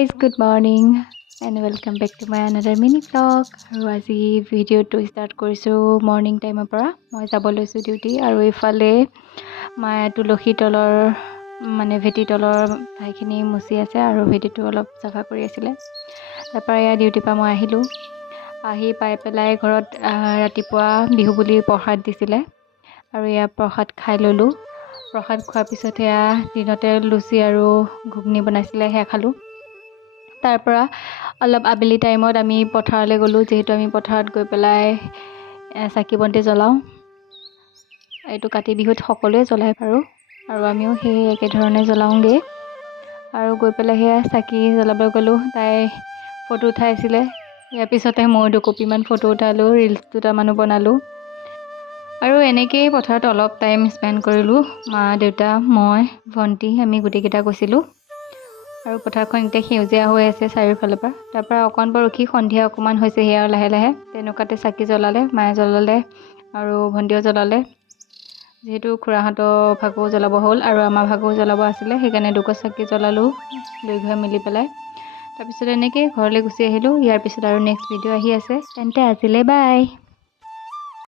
guys, good morning and welcome back to my another mini vlog. আৰু আজি ভিডিঅ'টো start কৰিছোঁ মৰ্নিং টাইমৰ পৰা। মই যাব লৈছোঁ ডিউটি আৰু এইফালে মায়ে তুলসী তলৰ ভেটি তলৰ ঠাইখিনি মুচি আছে আৰু ভেটিটো অলপ চাফা কৰি আছিলে। তাৰপৰা এয়া ডিউটিৰ পৰা মই আহিলোঁ। আহি পাই পেলাই ঘৰত ৰাতিপুৱা বিহু বুলি প্ৰসাদ দিছিলে আৰু এয়া প্ৰসাদ খাই ল'লোঁ। প্ৰসাদ খোৱাৰ পিছত এয়া দিনতে লুচি আৰু ঘুগনি বনাইছিলে, সেয়া খালোঁ। তাৰপৰা অলপ আবেলি টাইমত আমি পথাৰলৈ গ'লোঁ, যিহেতু আমি পথাৰত গৈ পেলাই চাকি বন্তি জ্বলাওঁ। এইটো কাতি বিহুত সকলোৱে জ্বলায় বাৰু, আৰু আমিও সেই একেধৰণে জ্বলাওঁগৈ। আৰু গৈ পেলাই সেয়া চাকি জ্বলাব গ'লোঁ। তাই ফটো উঠাইছিলে, ইয়াৰ পিছতে মই দুকপিমান ফটো উঠালোঁ, ৰিলচ দুটামানো বনালোঁ। আৰু এনেকৈয়ে পথাৰত অলপ টাইম স্পেণ্ড কৰিলোঁ। মা, দেউতা, মই, ভণ্টি, আমি গোটেইকেইটা গৈছিলোঁ। আৰু পথাৰখন এতিয়া সেউজীয়া হৈ আছে চাৰিওফালৰ পৰা। তাৰপৰা অকণমান ৰখি সন্ধিয়া অকণমান হৈছে সেয়া লাহে লাহে তেনেকুৱাতে চাকি জ্বলালে, মায়ে জ্বলালে আৰু ভণ্টিও জ্বলালে। যিহেতু খুৰাহঁতৰ ভাগো জ্বলাব হ'ল আৰু আমাৰ ভাগো জ্বলাব আছিলে, সেইকাৰণে দুগজ চাকি জ্বলালোঁ দুয়োঘৰে মিলি পেলাই। তাৰপিছত এনেকৈ ঘৰলৈ গুচি আহিলোঁ। ইয়াৰ পিছত আৰু নেক্সট ভিডিঅ' আহি আছে, তেন্তে আজিলৈ বাই।